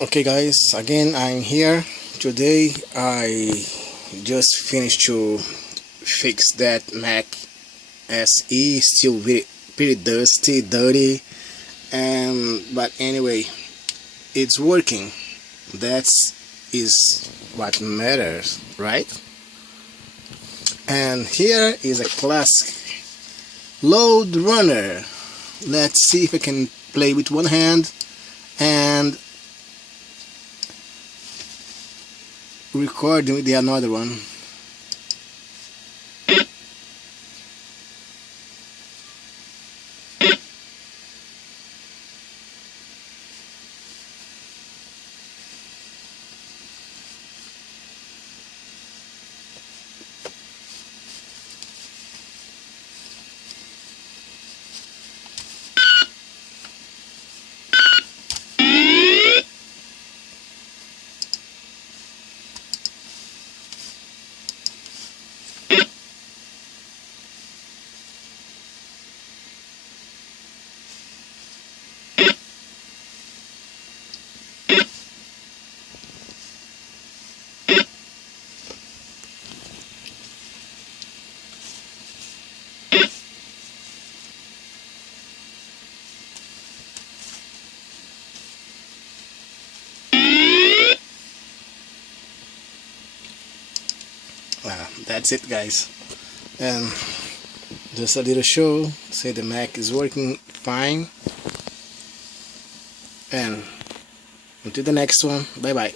Okay guys, again I'm here. Today I just finished to fix that Mac SE, still pretty dirty, but anyway, it's working. That is what matters, right? And here is a classic Lode runner. Let's see if I can play with one hand and record with the another one. That's it guys, and just a little show, say the Mac is working fine, and until the next one, bye bye.